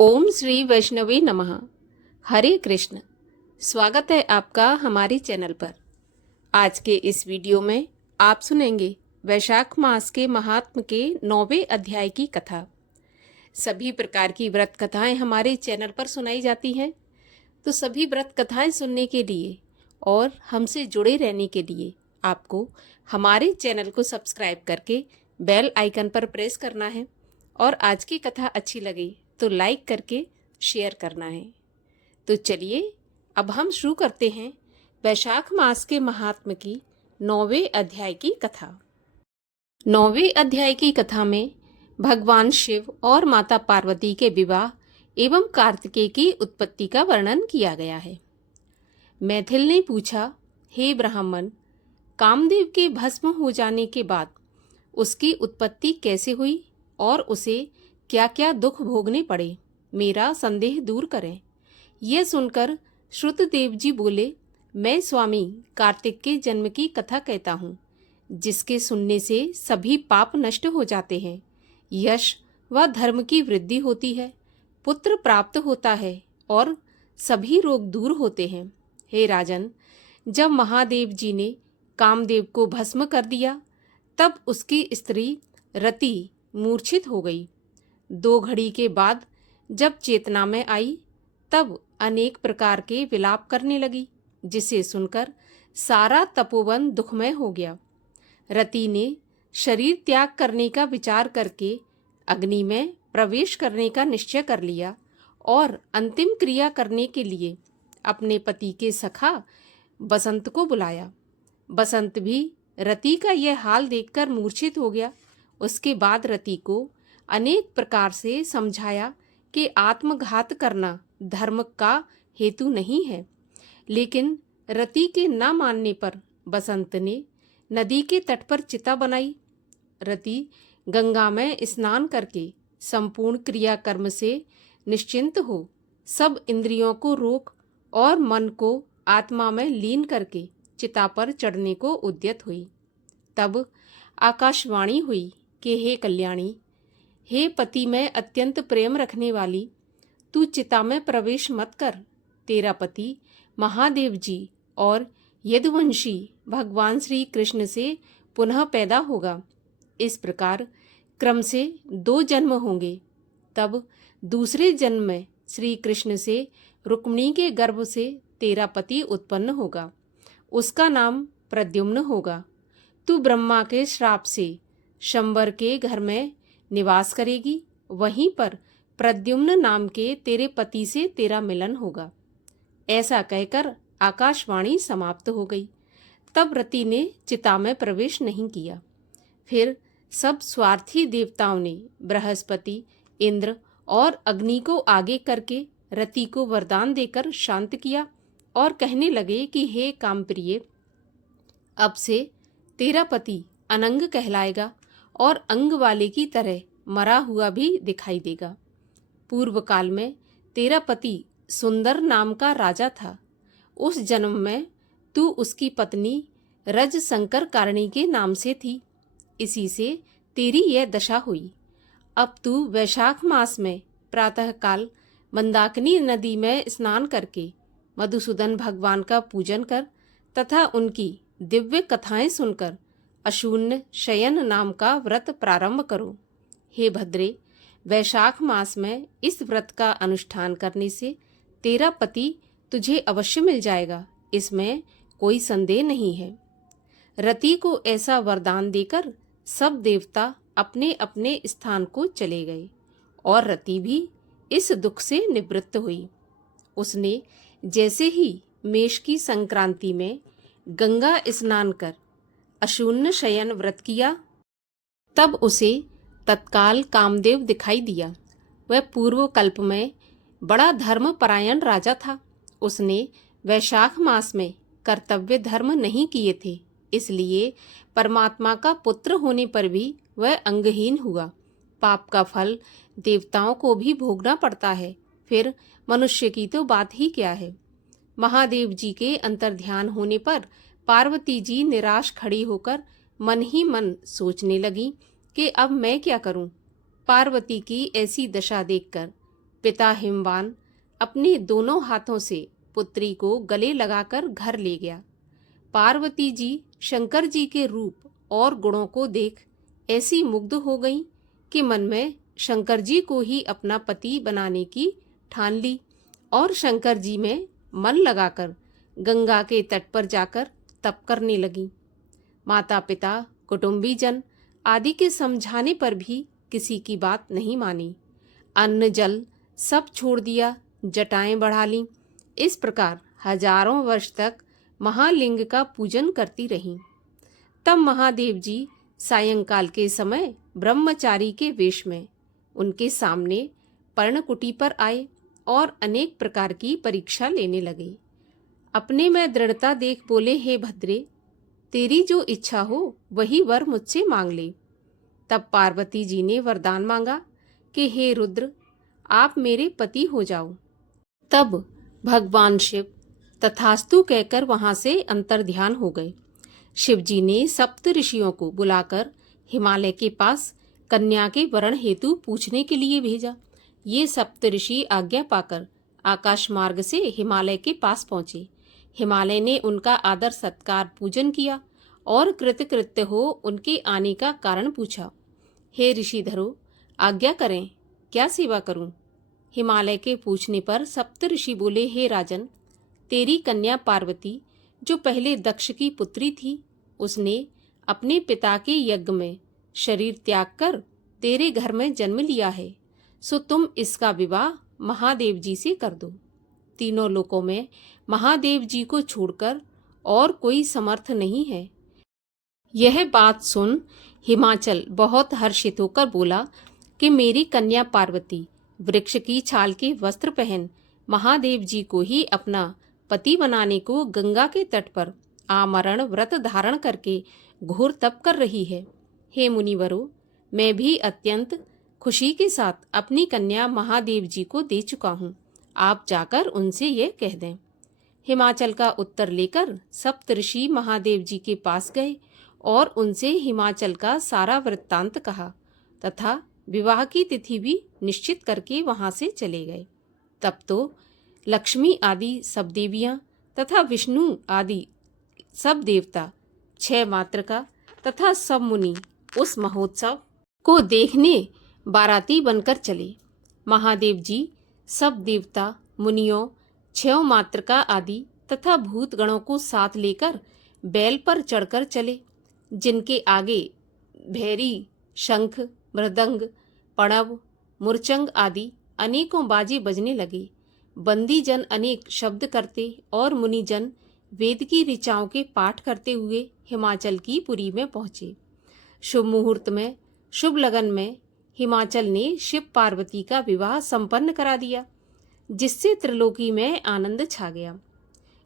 ओम श्री वैष्णवे नमः। हरे कृष्ण। स्वागत है आपका हमारे चैनल पर। आज के इस वीडियो में आप सुनेंगे वैशाख मास के महात्म के 9वें अध्याय की कथा। सभी प्रकार की व्रत कथाएं हमारे चैनल पर सुनाई जाती हैं, तो सभी व्रत कथाएं सुनने के लिए और हमसे जुड़े रहने के लिए आपको हमारे चैनल को सब्सक्राइब करके बेल आइकन पर प्रेस करना है और आज की कथा अच्छी लगी तो लाइक करके शेयर करना है। तो चलिए अब हम शुरू करते हैं वैशाख मास के महात्म की 9वें अध्याय की कथा। 9वें अध्याय की कथा में भगवान शिव और माता पार्वती के विवाह एवं कार्तिकेय की उत्पत्ति का वर्णन किया गया है। मैथिल ने पूछा, हे ब्राह्मण, कामदेव के भस्म हो जाने के बाद उसकी उत्पत्ति कैसे हुई और उसे क्या क्या दुख भोगने पड़े, मेरा संदेह दूर करें। यह सुनकर श्रुतदेव जी बोले, मैं स्वामी कार्तिक के जन्म की कथा कहता हूँ, जिसके सुनने से सभी पाप नष्ट हो जाते हैं, यश व धर्म की वृद्धि होती है, पुत्र प्राप्त होता है और सभी रोग दूर होते हैं। हे राजन, जब महादेव जी ने कामदेव को भस्म कर दिया, तब उसकी स्त्री रति मूर्छित हो गई। 2 घड़ी के बाद जब चेतना में आई, तब अनेक प्रकार के विलाप करने लगी, जिसे सुनकर सारा तपोवन दुखमय हो गया। रति ने शरीर त्याग करने का विचार करके अग्नि में प्रवेश करने का निश्चय कर लिया और अंतिम क्रिया करने के लिए अपने पति के सखा बसंत को बुलाया। बसंत भी रति का यह हाल देखकर मूर्छित हो गया। उसके बाद रति को अनेक प्रकार से समझाया कि आत्मघात करना धर्म का हेतु नहीं है, लेकिन रति के न मानने पर बसंत ने नदी के तट पर चिता बनाई। रति गंगा में स्नान करके संपूर्ण क्रियाकर्म से निश्चिंत हो सब इंद्रियों को रोक और मन को आत्मा में लीन करके चिता पर चढ़ने को उद्यत हुई। तब आकाशवाणी हुई कि हे कल्याणी, हे पति में अत्यंत प्रेम रखने वाली, तू चिता में प्रवेश मत कर। तेरा पति महादेव जी और यदुवंशी भगवान श्री कृष्ण से पुनः पैदा होगा। इस प्रकार क्रम से 2 जन्म होंगे। तब दूसरे जन्म में श्री कृष्ण से रुक्मिणी के गर्भ से तेरा पति उत्पन्न होगा। उसका नाम प्रद्युम्न होगा। तू ब्रह्मा के श्राप से शंबर के घर में निवास करेगी। वहीं पर प्रद्युम्न नाम के तेरे पति से तेरा मिलन होगा। ऐसा कहकर आकाशवाणी समाप्त हो गई। तब रति ने चिता में प्रवेश नहीं किया। फिर सब स्वार्थी देवताओं ने बृहस्पति, इंद्र और अग्नि को आगे करके रति को वरदान देकर शांत किया और कहने लगे कि हे कामप्रिय, अब से तेरा पति अनंग कहलाएगा और अंग वाले की तरह मरा हुआ भी दिखाई देगा। पूर्व काल में तेरा पति सुंदर नाम का राजा था। उस जन्म में तू उसकी पत्नी रज शंकर कारणी के नाम से थी। इसी से तेरी यह दशा हुई। अब तू वैशाख मास में प्रातःकाल मंदाकिनी नदी में स्नान करके मधुसूदन भगवान का पूजन कर तथा उनकी दिव्य कथाएं सुनकर अशून्य शयन नाम का व्रत प्रारंभ करो। हे भद्रे, वैशाख मास में इस व्रत का अनुष्ठान करने से तेरा पति तुझे अवश्य मिल जाएगा, इसमें कोई संदेह नहीं है। रति को ऐसा वरदान देकर सब देवता अपने अपने स्थान को चले गए और रति भी इस दुख से निवृत्त हुई। उसने जैसे ही मेष की संक्रांति में गंगा स्नान कर अशून्य शयन व्रत किया, तब उसे तत्काल कामदेव दिखाई दिया। वह पूर्व कल्प में बड़ा धर्मपरायण राजा था। उसने वैशाख मास में कर्तव्य धर्म नहीं किए थे, इसलिए परमात्मा का पुत्र होने पर भी वह अंगहीन हुआ। पाप का फल देवताओं को भी भोगना पड़ता है, फिर मनुष्य की तो बात ही क्या है। महादेव जी के अंतर्ध्यान होने पर पार्वती जी निराश खड़ी होकर मन ही मन सोचने लगी कि अब मैं क्या करूं। पार्वती की ऐसी दशा देखकर पिता हिमवान अपने दोनों हाथों से पुत्री को गले लगाकर घर ले गया। पार्वती जी शंकर जी के रूप और गुणों को देख ऐसी मुग्ध हो गईं कि मन में शंकर जी को ही अपना पति बनाने की ठान ली और शंकर जी में मन लगाकर गंगा के तट पर जाकर तप करने लगी। माता पिता कुटुंबीजन आदि के समझाने पर भी किसी की बात नहीं मानी। अन्न जल सब छोड़ दिया, जटाएं बढ़ा लीं। इस प्रकार हजारों वर्ष तक महालिंग का पूजन करती रहीं। तब महादेव जी सायंकाल के समय ब्रह्मचारी के वेश में उनके सामने पर्णकुटी पर आए और अनेक प्रकार की परीक्षा लेने लगे। अपने में दृढ़ता देख बोले, हे भद्रे, तेरी जो इच्छा हो वही वर मुझसे मांग ले। तब पार्वती जी ने वरदान मांगा कि हे रुद्र, आप मेरे पति हो जाओ। तब भगवान शिव तथास्तु कहकर वहां से अंतर्ध्यान हो गए। शिव जी ने सप्त ऋषियों को बुलाकर हिमालय के पास कन्या के वरण हेतु पूछने के लिए भेजा। ये सप्त ऋषि आज्ञा पाकर आकाश मार्ग से हिमालय के पास पहुंचे। हिमालय ने उनका आदर सत्कार पूजन किया और कृतकृत्य हो उनके आने का कारण पूछा। हे ऋषिधरो, आज्ञा करें, क्या सेवा करूं? हिमालय के पूछने पर सप्त ऋषि बोले, हे राजन, तेरी कन्या पार्वती जो पहले दक्ष की पुत्री थी, उसने अपने पिता के यज्ञ में शरीर त्याग कर तेरे घर में जन्म लिया है, सो तुम इसका विवाह महादेव जी से कर दो। तीनों लोकों में महादेव जी को छोड़कर और कोई समर्थ नहीं है। यह बात सुन हिमाचल बहुत हर्षित होकर बोला कि मेरी कन्या पार्वती वृक्ष की छाल के वस्त्र पहन महादेव जी को ही अपना पति बनाने को गंगा के तट पर आमरण व्रत धारण करके घोर तप कर रही है। हे मुनिवरों, मैं भी अत्यंत खुशी के साथ अपनी कन्या महादेव जी को दे चुका हूँ। आप जाकर उनसे ये कह दें। हिमाचल का उत्तर लेकर सप्तऋषि महादेव जी के पास गए और उनसे हिमाचल का सारा वृत्तांत कहा तथा विवाह की तिथि भी निश्चित करके वहां से चले गए। तब तो लक्ष्मी आदि सब देवियां तथा विष्णु आदि सब देवता, 6 मातृका तथा सब मुनि उस महोत्सव को देखने बाराती बनकर चले। महादेव जी सब देवता, मुनियों, 6 मातृका आदि तथा भूत गणों को साथ लेकर बैल पर चढ़कर चले, जिनके आगे भैरी, शंख, मृदंग, पणव, मुरचंग आदि अनेकों बाजे बजने लगे। बंदी जन अनेक शब्द करते और मुनिजन वेद की ऋचाओं के पाठ करते हुए हिमाचल की पुरी में पहुंचे। शुभ मुहूर्त में, शुभ लगन में हिमाचल ने शिव पार्वती का विवाह संपन्न करा दिया, जिससे त्रिलोकी में आनंद छा गया।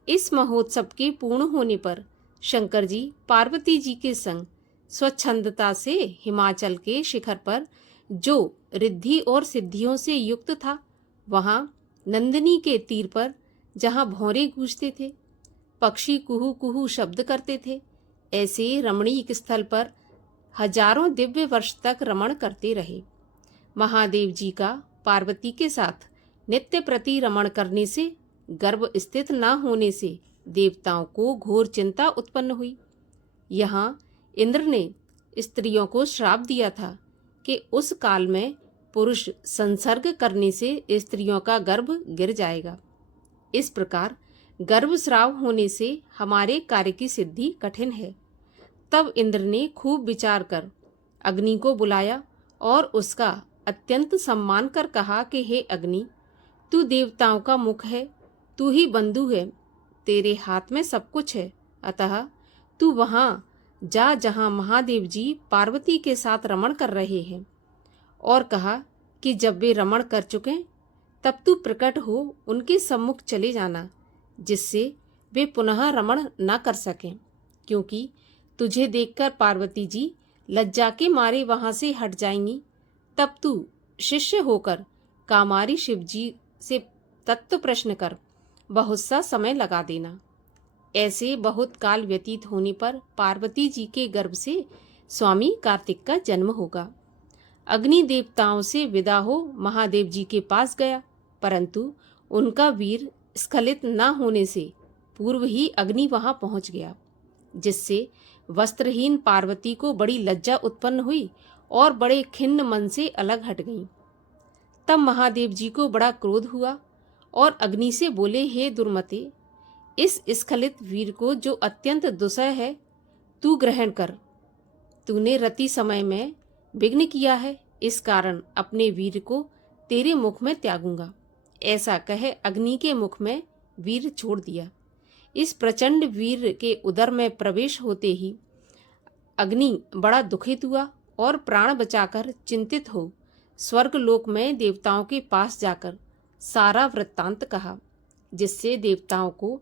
इस महोत्सव के पूर्ण होने पर शंकर जी पार्वती जी के संग स्वच्छंदता से हिमाचल के शिखर पर, जो रिद्धि और सिद्धियों से युक्त था, वहां नंदिनी के तीर पर, जहां भौरे गूंजते थे, पक्षी कुहू कुहू शब्द करते थे, ऐसे रमणीक स्थल पर हजारों दिव्य वर्ष तक रमण करते रहे। महादेव जी का पार्वती के साथ नित्य प्रति रमण करने से, गर्भ स्थित न होने से देवताओं को घोर चिंता उत्पन्न हुई। यहाँ इंद्र ने स्त्रियों को श्राप दिया था कि उस काल में पुरुष संसर्ग करने से स्त्रियों का गर्भ गिर जाएगा। इस प्रकार गर्भस्राव होने से हमारे कार्य की सिद्धि कठिन है। तब इंद्र ने खूब विचार कर अग्नि को बुलाया और उसका अत्यंत सम्मान कर कहा कि हे अग्नि, तू देवताओं का मुख है, तू ही बंधु है, तेरे हाथ में सब कुछ है, अतः तू वहां जा जहां महादेव जी पार्वती के साथ रमण कर रहे हैं, और कहा कि जब वे रमण कर चुके तब तू प्रकट हो उनके सम्मुख चले जाना, जिससे वे पुनः रमण न कर सकें, क्योंकि तुझे देखकर पार्वती जी लज्जा के मारे वहां से हट जाएंगी। तब तू शिष्य होकर कामारी शिव जी से तत्व प्रश्न कर बहुत सा समय लगा देना। ऐसे बहुत काल व्यतीत होने पर पार्वती जी के गर्भ से स्वामी कार्तिक का जन्म होगा। अग्नि देवताओं से विदा हो महादेव जी के पास गया, परंतु उनका वीर स्खलित न होने से पूर्व ही अग्नि वहां पहुंच गया, जिससे वस्त्रहीन पार्वती को बड़ी लज्जा उत्पन्न हुई और बड़े खिन्न मन से अलग हट गईं। तब महादेव जी को बड़ा क्रोध हुआ और अग्नि से बोले, हे दुर्मते, इस स्खलित वीर को जो अत्यंत दुस्सह है तू ग्रहण कर। तूने रति समय में विघ्न किया है, इस कारण अपने वीर को तेरे मुख में त्यागूंगा। ऐसा कह अग्नि के मुख में वीर छोड़ दिया। इस प्रचंड वीर के उदर में प्रवेश होते ही अग्नि बड़ा दुखित हुआ और प्राण बचाकर चिंतित हो स्वर्गलोक में देवताओं के पास जाकर सारा वृत्तांत कहा, जिससे देवताओं को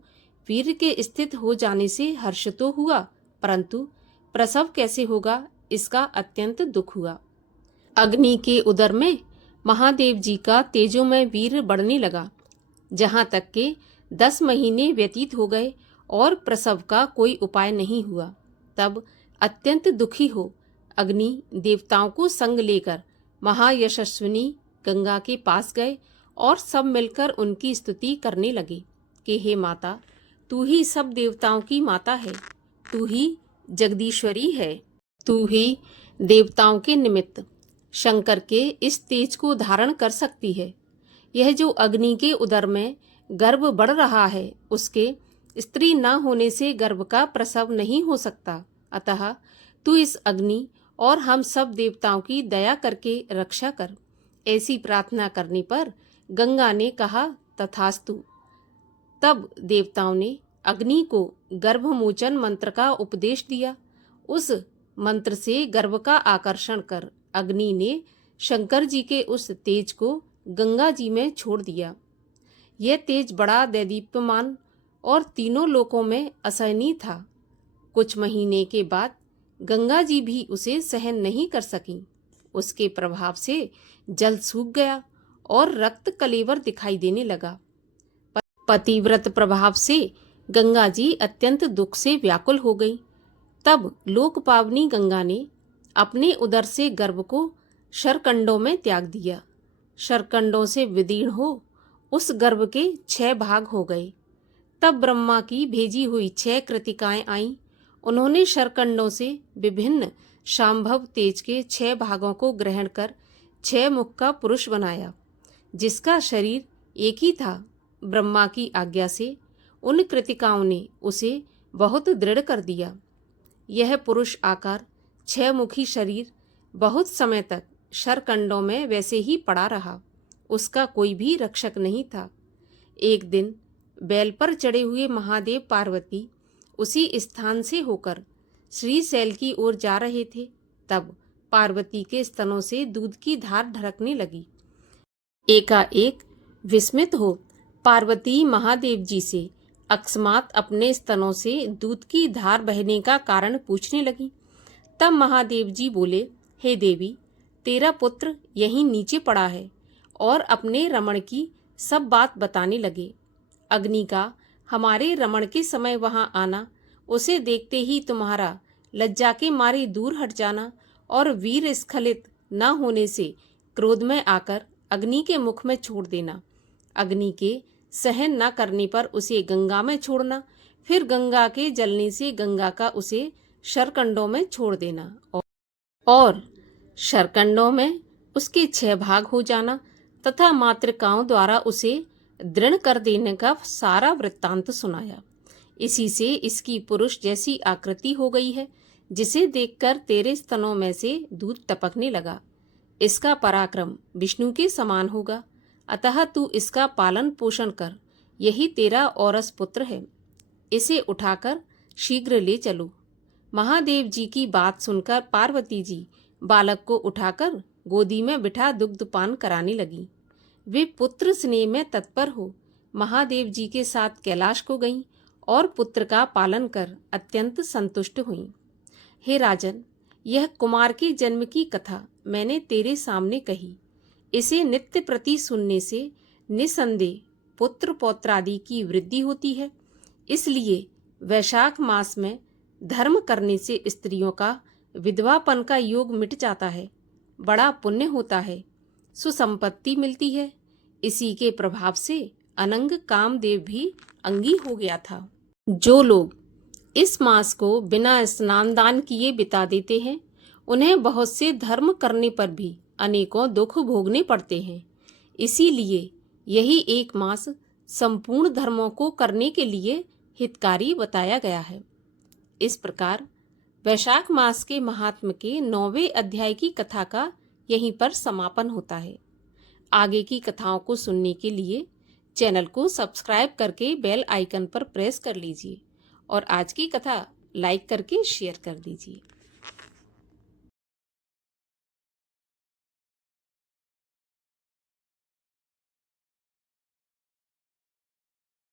वीर के स्थित हो जाने से हर्ष तो हुआ, परंतु प्रसव कैसे होगा इसका अत्यंत दुख हुआ। अग्नि के उदर में महादेव जी का तेजोमय वीर बढ़ने लगा, जहाँ तक के 10 महीने व्यतीत हो गए और प्रसव का कोई उपाय नहीं हुआ। तब अत्यंत दुखी हो अग्नि देवताओं को संग लेकर महायशस्विनी गंगा के पास गए और सब मिलकर उनकी स्तुति करने लगे कि हे माता, तू ही सब देवताओं की माता है, तू ही जगदीश्वरी है, तू ही देवताओं के निमित्त शंकर के इस तेज को धारण कर सकती है। यह जो अग्नि के उदर में गर्भ बढ़ रहा है, उसके स्त्री न होने से गर्भ का प्रसव नहीं हो सकता। अतः तू इस अग्नि और हम सब देवताओं की दया करके रक्षा कर। ऐसी प्रार्थना करने पर गंगा ने कहा, तथास्तु। तब देवताओं ने अग्नि को गर्भमोचन मंत्र का उपदेश दिया। उस मंत्र से गर्भ का आकर्षण कर अग्नि ने शंकर जी के उस तेज को गंगा जी में छोड़ दिया। यह तेज बड़ा दैदीप्यमान और तीनों लोकों में असहनीय था। कुछ महीने के बाद गंगा जी भी उसे सहन नहीं कर सकीं। उसके प्रभाव से जल सूख गया और रक्त कलेवर दिखाई देने लगा। पतिव्रत प्रभाव से गंगा जी अत्यंत दुख से व्याकुल हो गई। तब लोकपावनी गंगा ने अपने उदर से गर्भ को शरकंडों में त्याग दिया। शरकंडों से विदीर्ण हो उस गर्भ के 6 भाग हो गए। तब ब्रह्मा की भेजी हुई 6 कृतिकाएं आईं। उन्होंने शरकंडों से विभिन्न शांभव तेज के 6 भागों को ग्रहण कर 6 मुख का पुरुष बनाया, जिसका शरीर एक ही था। ब्रह्मा की आज्ञा से उन कृतिकाओं ने उसे बहुत दृढ़ कर दिया। यह पुरुष आकार 6 मुखी शरीर बहुत समय तक शरकंडों में वैसे ही पड़ा रहा। उसका कोई भी रक्षक नहीं था। एक दिन बैल पर चढ़े हुए महादेव पार्वती उसी स्थान से होकर श्रीशैल की ओर जा रहे थे। तब पार्वती के स्तनों से दूध की धार ढरकने लगी। एकाएक विस्मित हो पार्वती महादेव जी से अकस्मात अपने स्तनों से दूध की धार बहने का कारण पूछने लगी। तब महादेव जी बोले, हे देवी, तेरा पुत्र यहीं नीचे पड़ा है, और अपने रमण की सब बात बताने लगे। अग्नि का हमारे रमण के समय वहां आना, उसे देखते ही तुम्हारा लज्जा के मारे दूर हट जाना और वीर स्खलित न होने से क्रोध में आकर अग्नि के मुख में छोड़ देना, अग्नि के सहन न करने पर उसे गंगा में छोड़ना, फिर गंगा के जलने से गंगा का उसे शरकंडों में छोड़ देना और शरकंडों में उसके 6 भाग हो जाना तथा मातृकाओं द्वारा उसे दृढ़ कर देने का सारा वृत्तांत सुनाया। इसी से इसकी पुरुष जैसी आकृति हो गई है, जिसे देखकर तेरे स्तनों में से दूध टपकने लगा। इसका पराक्रम विष्णु के समान होगा, अतः तू इसका पालन पोषण कर, यही तेरा औरस पुत्र है। इसे उठाकर शीघ्र ले चलो। महादेव जी की बात सुनकर पार्वती जी बालक को उठाकर गोदी में बिठा दुग्धपान कराने लगी। वे पुत्र स्नेह में तत्पर हो महादेव जी के साथ कैलाश को गईं और पुत्र का पालन कर अत्यंत संतुष्ट हुईं। हे राजन, यह कुमार के जन्म की कथा मैंने तेरे सामने कही। इसे नित्य प्रति सुनने से निसंदेह पुत्र पौत्रादि की वृद्धि होती है। इसलिए वैशाख मास में धर्म करने से स्त्रियों का विधवापन का योग मिट जाता है बड़ा पुण्य होता है, सुसंपत्ति मिलती है। इसी के प्रभाव से अनंग कामदेव भी अंगी हो गया था। जो लोग इस मास को बिना स्नान दान किए बिता देते हैं, उन्हें बहुत से धर्म करने पर भी अनेकों दुख भोगने पड़ते हैं। इसीलिए यही एक मास संपूर्ण धर्मों को करने के लिए हितकारी बताया गया है। इस प्रकार वैशाख मास के महात्म के 9वें अध्याय की कथा का यहीं पर समापन होता है। आगे की कथाओं को सुनने के लिए चैनल को सब्सक्राइब करके बेल आइकन पर प्रेस कर लीजिए और आज की कथा लाइक करके शेयर कर दीजिए।